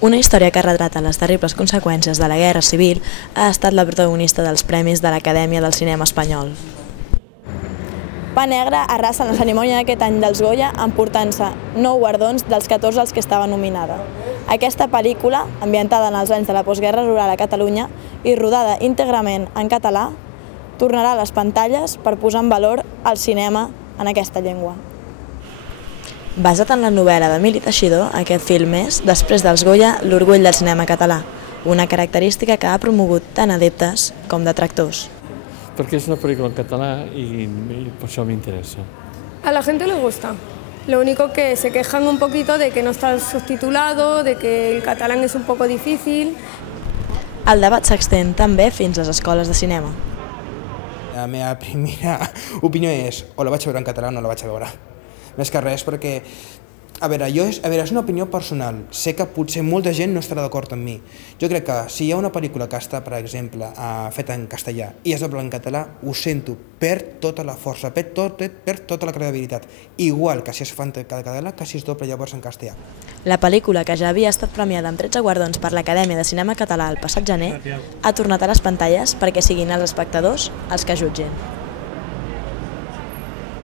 Una història que retrata les terribles conseqüències de la Guerra Civil ha estat la protagonista dels premis de l'Acadèmia del Cinema Espanyol. Pa Negre arrasa en la cerimònia d'aquest any dels Goya emportant-se 9 guardons dels 14 als que estava nominada. Aquesta pel·lícula, ambientada en els anys de la postguerra rural a Catalunya i rodada íntegrament en català, tornarà a les pantalles per posar en valor el cinema en aquesta llengua. Basat en la novel·la d'Emili Teixidor, aquest film és, després dels Goya, l'orgull del cinema català, una característica que ha promogut tant adeptes com detractors. Porque es una película en catalán y por eso me interesa. A la gente le gusta. Lo único que se quejan un poquito de que no está subtitulado, de que el catalán es un poco difícil. El debat s'extén també fins a les escoles de cinema. La meva primera opinió és o la vaig veure en català o no la vaig veure. Més que res perquè, és una opinió personal. Sé que potser molta gent no estarà d'acord amb mi. Jo crec que si hi ha una pel·lícula que està, per exemple, feta en castellà i es dobla en català, ho sento, perd tota la força, perd tota la credibilitat. Igual que si es fa en català que si es dobla llavors en castellà. La pel·lícula, que ja havia estat premiada amb 13 guardons per l'Acadèmia de Cinema Català el passat gener, ha tornat a les pantalles perquè siguin els espectadors els que jutgin.